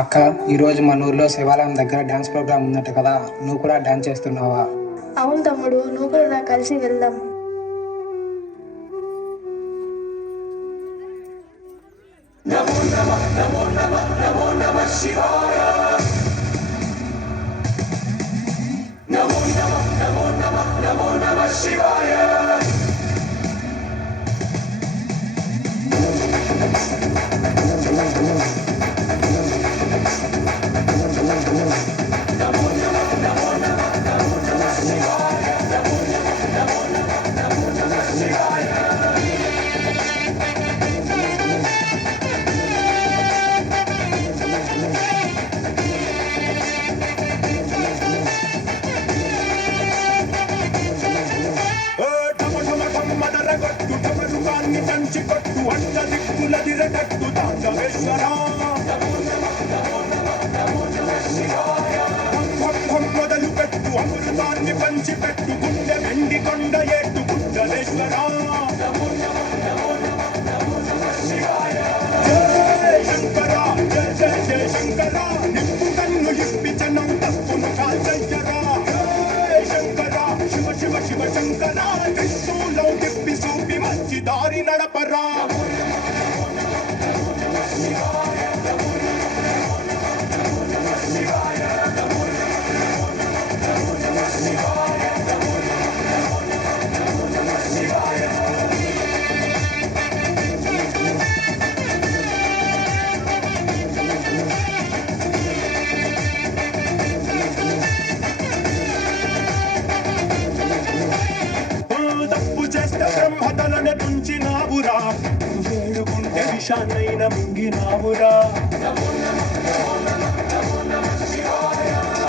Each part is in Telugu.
అక్క, ఈరోజు మన ఊర్లో శివాలయం దగ్గర డ్యాన్స్ ప్రోగ్రామ్ ఉందట కదా, నువ్వు కూడా డ్యాన్స్ చేస్తున్నావా? అవును తమ్ముడు, నువ్వు కూడా నాకు కలిసి వెళ్దాం. పంచికొట్టు అంట దిక్కుల దిరగట్టు తాండవేశ్వర మొదలు పెట్టు అమృతాన్ని పంచిపెట్టు గుండె వెండి కొండ ఏట్టు గుండలేశ్వర శంకర జయ జయ జయ శంకర నిప్పు కన్ను ఇప్పి జనం తప్పును కాల్చయ్యరా శంకర శివ శివ శివ శంకర త్రిశూలం తిప్పి చూపి మంచి దారి నడపరా బ్రహ్మతలనే తుంచినావురా వేడుకుంటే విషాన్నైన మింగినావురా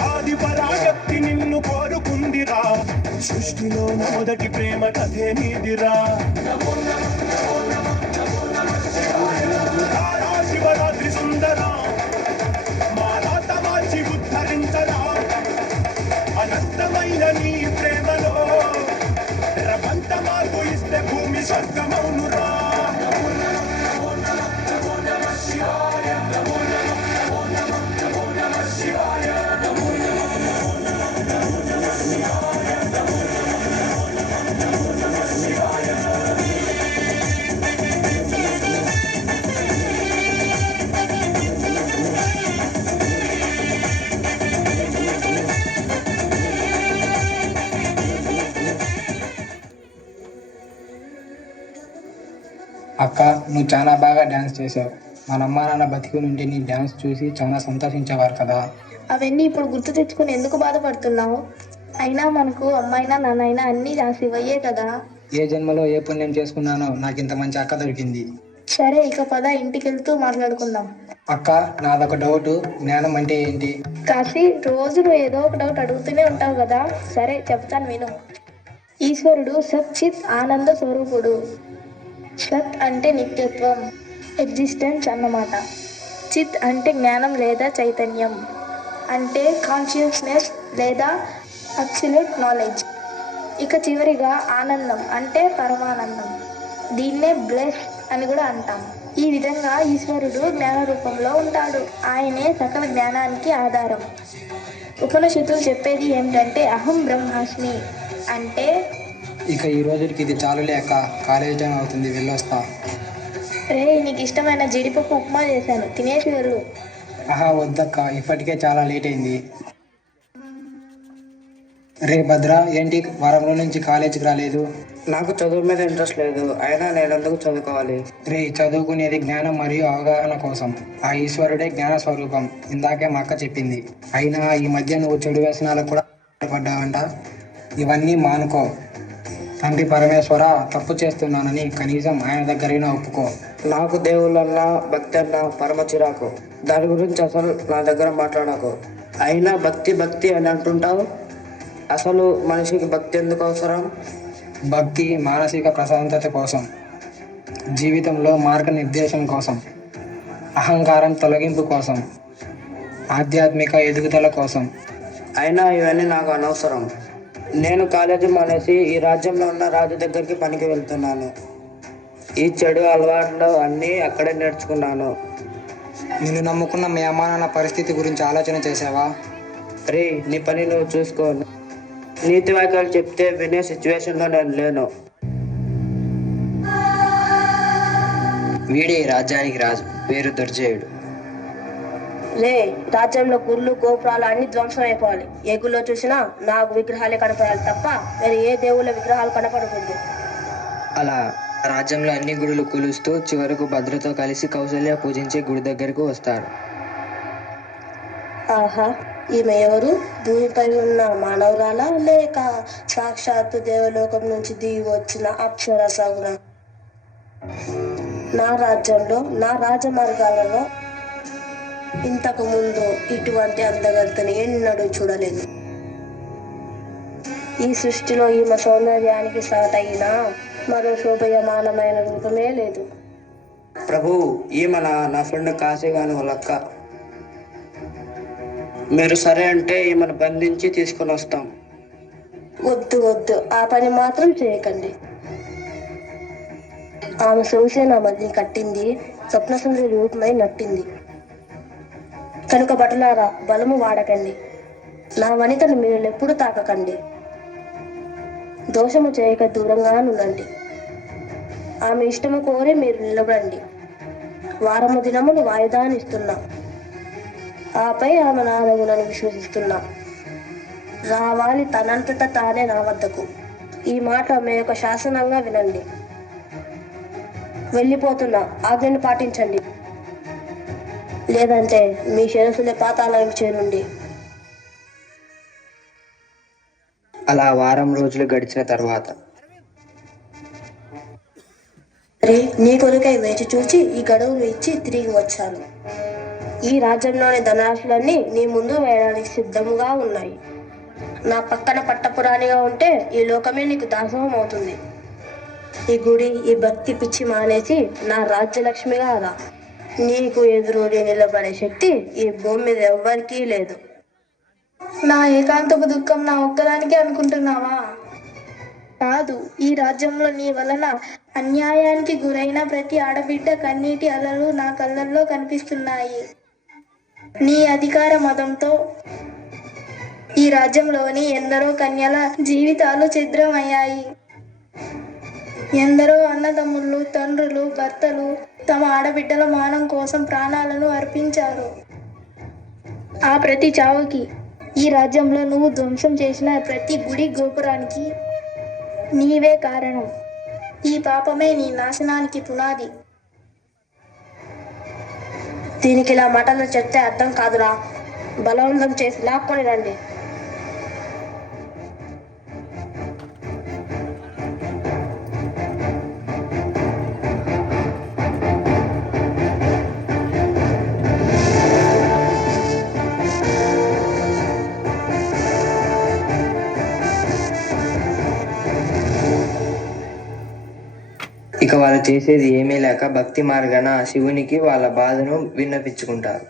ఆది పరాశక్తి నిన్ను కోరుకుందిరా సృష్టిలో మొదటి ప్రేమ కథే నీదిరా శివరాత్రి సుందర మారాత మార్చి ఉద్ధరించరా అనంతమైన నీ ప్రేమలో ప్రపంచ మార్పు ఇస్తే భూమి స్వర్గమౌనురా అక్క, నువ్వు చాలా బాగా డ్యాన్స్ చేసావు. మన అమ్మ నాన్న బతికి నుండి నీ డ్యాన్స్ చూసి చాలా సంతోషించేవారు కదా. అవన్నీ ఇప్పుడు గుర్తు తెచ్చుకుని ఎందుకు బాధపడుతున్నావు? అయినా మనకు అమ్మాయినా నాన్నైనా అన్నీ రాసివయ్యే కదా. ఏ జన్మలో ఏ పుణ్యం చేసుకున్నానో నాకు ఇంత మంచి అక్క దొరికింది. సరే, ఇక పద, ఇంటికి వెళ్తూ మాట్లాడుకుందాం. అక్క, నాదొక డౌట్, జ్ఞానం అంటే ఏంటి? కాశీ, రోజు నువ్వు ఏదో ఒక డౌట్ అడుగుతూనే ఉంటావు కదా. సరే, చెప్తాను విను. ఈశ్వరుడు సత్ చిత్ ఆనంద స్వరూపుడు. సత్ అంటే నిత్యత్వం, ఎగ్జిస్టెన్స్ అన్నమాట. చిత్ అంటే జ్ఞానం లేదా చైతన్యం, అంటే కాన్షియస్నెస్ లేదా అబ్సల్యూట్ నాలెడ్జ్. ఇక చివరిగా ఆనందం అంటే పరమానందం. దీన్నే బ్లెస్ అని కూడా అంటాం. ఈ విధంగా ఈశ్వరుడు జ్ఞాన రూపంలో ఉంటాడు. ఆయనే సకల జ్ఞానానికి ఆధారం. ఉపనిషత్తులు చెప్పేది ఏమిటంటే అహం బ్రహ్మాస్మి అంటే. ఇక ఈ రోజుకి ఇది చాలు లేక కాలేజ్ టైం అవుతుంది, వెళ్ళొస్తా. రే, నీకు ఇష్టమైన జీడిపప్పు ఉప్మా చేశాను, తినేసి వెళ్ళు. ఆహా, వద్దక్క, ఇప్పటికే చాలా లేట్ అయింది. రే భద్ర, ఏంటి వారం రోజుల నుంచి కాలేజీకి రాలేదు? నాకు చదువు మీద ఇంట్రెస్ట్ లేదు, అయినా నేను ఎందుకు చదువుకోవాలి? రే, చదువుకునేది జ్ఞానం మరియు అవగాహన కోసం. ఆ ఈశ్వరుడే జ్ఞాన స్వరూపం, ఇందాకే మా అక్క చెప్పింది. అయినా ఈ మధ్య నువ్వు చెడు వ్యసనాలకు కూడా పడ్డావంట. ఇవన్నీ మానుకో. తండ్రి పరమేశ్వర, తప్పు చేస్తున్నానని కనీసం ఆయన దగ్గరైనా ఒప్పుకో. నాకు దేవుళ్ళన్నా భక్తి అన్నా పరమ చిరాకు. దాని గురించి అసలు నా దగ్గర మాట్లాడకు. అయినా భక్తి భక్తి అని అంటుంటావు. అసలు మనిషికి భక్తి ఎందుకు అవసరం? భక్తి మానసిక ప్రశాంతత కోసం, జీవితంలో మార్గనిర్దేశం కోసం, అహంకారం తొలగింపు కోసం, ఆధ్యాత్మిక ఎదుగుదల కోసం. అయినా ఇవన్నీ నాకు అనవసరం. నేను కాలేజీ మానేసి ఈ రాజ్యంలో ఉన్న రాజు దగ్గరికి పనికి వెళ్తున్నాను. ఈ చెడు అలవాట్లు అన్నీ అక్కడే నేర్చుకున్నాను. నిన్ను నమ్ముకున్న మీ అమ్మా నాన్న పరిస్థితి గురించి ఆలోచన చేసావా? రే, నీ పని నువ్వు చూసుకో. నీతి వాక్యాలు చెప్తే వినే సిచ్యువేషన్లో నేను లేను. వీడే రాజ్యానికి రాజు, పేరు దుర్జయుడు. రే, రాజ్యంలో గుళ్ళు గోపురాలు అన్ని ధ్వంసం అయిపోవాలి. ఏ గుళ్ళో చూసినా నాకు విగ్రహాలే కనపడాలి తప్ప వేరే ఏ దేవుళ్ళ విగ్రహాలు కనపడకూడదు. అలా రాజ్యంలో అన్ని గుడులు కూలుస్తూ చివరకు భద్రతో కలిసి కౌసల్య పూజించే గుడి దగ్గరకు వస్తారు. ఆహా, ఈమె ఎవరు? భూమిపై ఉన్న మానవురాలా లేక సాక్షాత్తు దేవలోకం నుంచి దిగి వచ్చిన అప్సరసగుణ? నా రాజ్యంలో, నా రాజమార్గాలలో ఇంతకు ముందు ఇటువంటి అందగత్తని ఎన్నడూ చూడలేదు. ఈ సృష్టిలో ఈమె సౌందర్యానికి సాటైన మరో శోభయమానమైన రూపమే లేదు. ప్రభు, ఈమె నా ఫ్రెండ్ కాశీగాని లక్క. మీరు సరే అంటే ఈమెను బంధించి తీసుకొని వస్తాం. వద్దు వద్దు, ఆ పని మాత్రం చేయకండి. ఆమె సొగసే మధ్య కట్టింది, స్వప్న సుందరి రూపమై నట్టింది. కనుక బటులారా, బలము వాడకండి. నా వనితను మీరు ఎప్పుడు తాకకండి. దోషము చేయక దూరంగా నుండండి. ఆమె ఇష్టము కోరి మీరు నిలబడండి. వారము దినములు వాయిదానిస్తున్నా. ఆపై ఆమె నాదగునని విశ్వసిస్తున్నా. రావాలి తనంతట తానే నా వద్దకు. ఈ మాట మీ యొక్క శాసనంగా వినండి. వెళ్ళిపోతున్నా, ఆజ్ఞను పాటించండి. లేదంటే మీ శిరస్సులే పాతాళానికి చేరుండి. అలా వారం రోజులు గడిచిన తర్వాత నీ కొరకై వేచి చూచి ఈ గడువును ఇచ్చి తిరిగి వచ్చాను. ఈ రాజ్యంలోని ధనరాశులన్నీ నీ ముందు వేయడానికి సిద్ధముగా ఉన్నాయి. నా పక్కన పట్టపురాణిగా ఉంటే ఈ లోకమే నీకు దాసోహం అవుతుంది. ఈ గుడి, ఈ భక్తి పిచ్చి మానేసి నా రాజ్యలక్ష్మిగా రా. నీకు ఎదురుడి నిలబడే శక్తి ఈ భూమి మీద ఎవ్వరికీ లేదు. నా ఏకాంతపు దుఃఖం నా ఒక్కదానికే అనుకుంటున్నావా? కాదు, ఈ రాజ్యంలో నీ వలన అన్యాయానికి గురైన ప్రతి ఆడబిడ్డ కన్నీటి అలలు నా కళ్ళల్లో కనిపిస్తున్నాయి. నీ అధికార మదంతో ఈ రాజ్యంలోని ఎందరో కన్యల జీవితాలు ఛిద్రమయ్యాయి. ఎందరో అన్నదమ్ముళ్ళు, తండ్రులు, భర్తలు తమ ఆడబిడ్డల మానం కోసం ప్రాణాలను అర్పించారు. ఆ ప్రతి చావుకి, ఈ రాజ్యంలో నువ్వు ధ్వంసం చేసిన ప్రతి గుడి గోపురానికి నీవే కారణం. ఈ పాపమే నీ నాశనానికి పునాది. దీనికి ఇలా మాటలు చెప్తే అర్థం కాదురా. బలవంతం చేసి లాక్కొని రండి. ఇక వాళ్ళు చేసేది ఏమీ లేక భక్తి మార్గాన శివునికి వాళ్ళ బాధను విన్నపించుకుంటారు.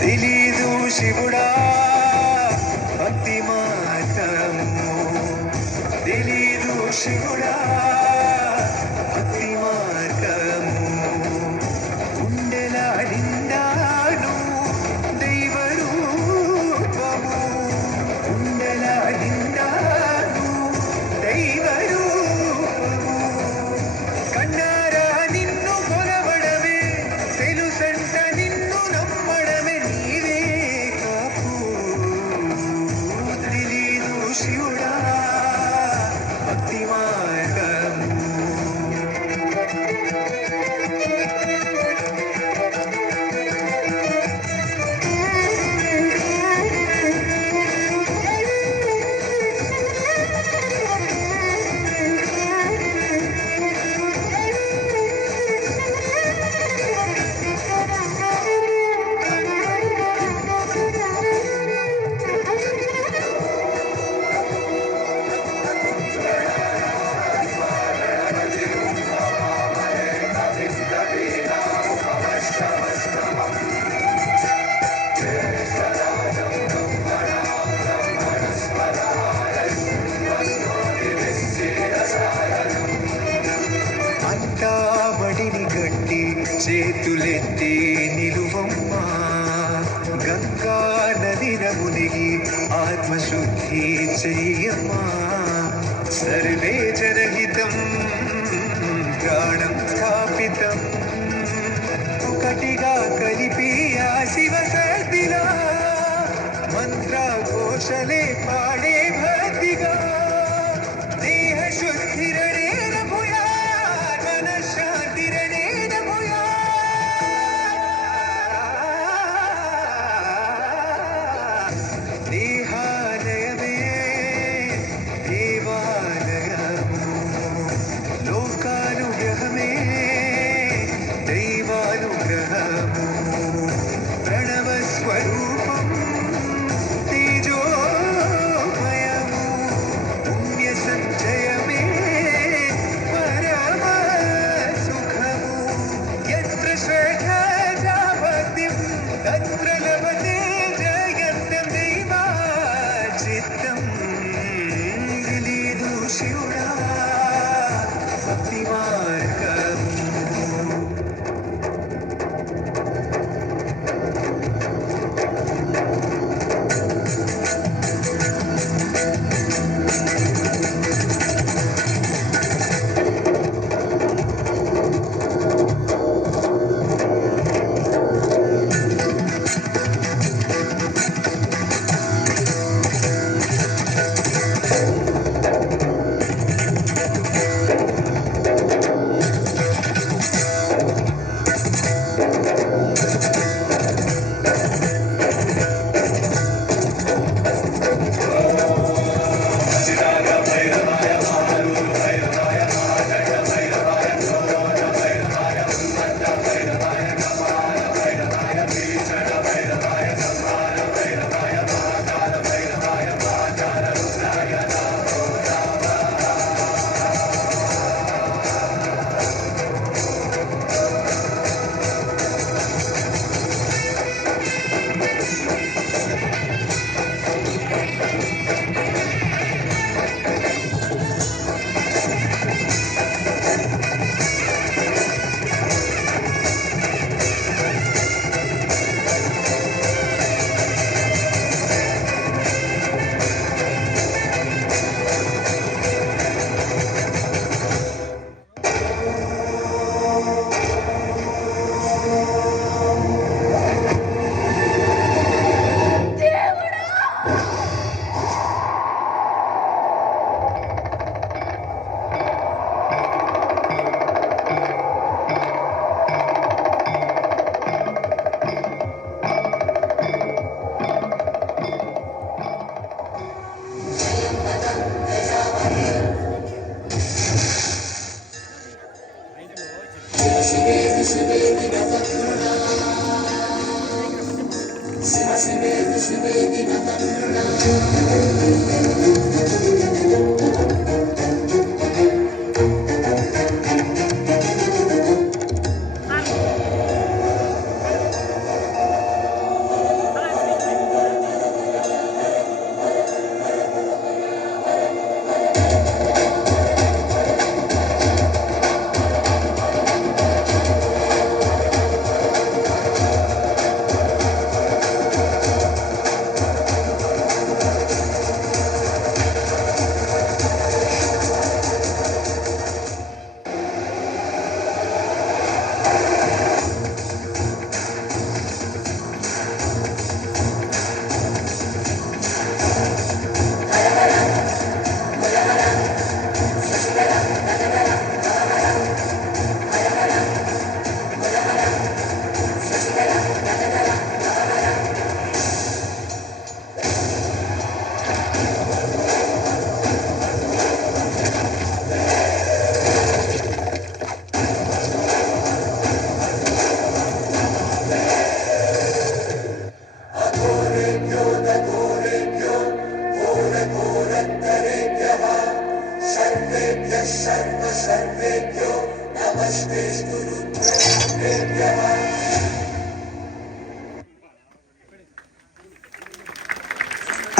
తెలీదు శివుడా భక్తి మార్గము, తెలీదు శివుడా భక్తి గట్టి చేతులెత్తి నిలువమ్మా గంగా నదిన మునిగి ఆత్మశుద్ధి చెయ్యమ్మా సర్వే జనహితం ప్రాణం స్థాపితం ఒకటిగా కలిపి ఆ శివ సద్దిలా మంత్రఘోషలే పాడే భక్తిగా దేహ శుద్ధిరణేన భూయాత్ మన శాంతిరణేన భూయాత్ దేహాలయమే దేవాలయము లోకానుగ్రహమే దైవానుగ్రహము ప్రణవ స్వరూపం తేజోమయము పుణ్య సంచయమే పరమ సుఖము యత్ర శ్రద్ధా భక్తిం తత్ర లభతే జగత్తం దైవాచిత్తం దిలీదు శివుడా భక్తి మార్గము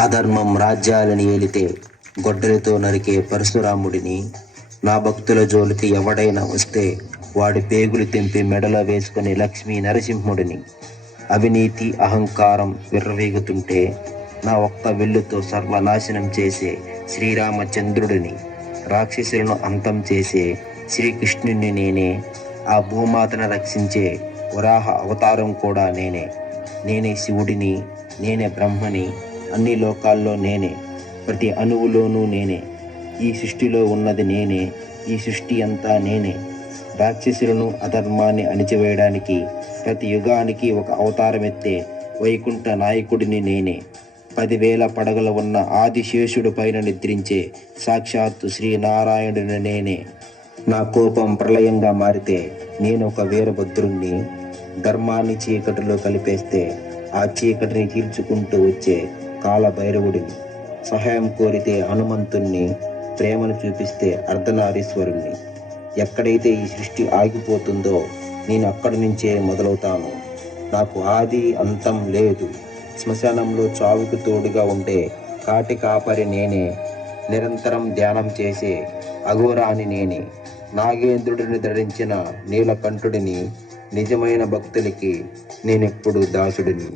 అధర్మం రాజ్యాలని ఏలితే గొడ్డలితో నరికే పరశురాముడిని నా భక్తుల జోలికి ఎవడైనా వస్తే వాడి పేగులు తెంపి మెడలో వేసుకుని లక్ష్మీ నరసింహుడిని. అవినీతి అహంకారం విర్రవీగుతుంటే నా ఒక్క వెల్లుతో సర్వనాశనం చేసే శ్రీరామచంద్రుడిని. రాక్షసులను అంతం చేసే శ్రీకృష్ణుని నేనే. ఆ భూమాతను రక్షించే వరాహ అవతారం కూడా నేనే. నేనే శివుడిని, నేనే బ్రహ్మని, అన్ని లోకాల్లో నేనే, ప్రతి అణువులోనూ నేనే. ఈ సృష్టిలో ఉన్నది నేనే, ఈ సృష్టి అంతా నేనే. రాక్షసులను అధర్మాన్ని అణిచివేయడానికి ప్రతి యుగానికి ఒక అవతారం ఎత్తే వైకుంఠ నాయకుడిని నేనే. 10,000 పడగలు ఉన్న ఆదిశేషుడు పైన నిద్రించే సాక్షాత్తు శ్రీనారాయణుడిని నేనే. నా కోపం ప్రళయంగా మారితే నేను ఒక వీరభద్రుణ్ణి. ధర్మాన్ని చీకటిలో కలిపేస్తే ఆ చీకటిని చీల్చుకుంటూ వచ్చే కాలభైరవుడిని. సహాయం కోరితే హనుమంతుణ్ణి, ప్రేమను చూపిస్తే అర్ధనారీశ్వరుణ్ణి. ఎక్కడైతే ఈ సృష్టి ఆగిపోతుందో నేను అక్కడి నుంచే మొదలవుతాను. నాకు ఆది అంతం లేదు. శ్మశానంలో చావుకు తోడుగా ఉండే కాటి కాపరి నేనే. నిరంతరం ధ్యానం చేసే అఘోరాని నేనే. నాగేంద్రుడిని ధరించిన నీలకంఠుడిని. నిజమైన భక్తులకి నేనెప్పుడు దాసుడిని.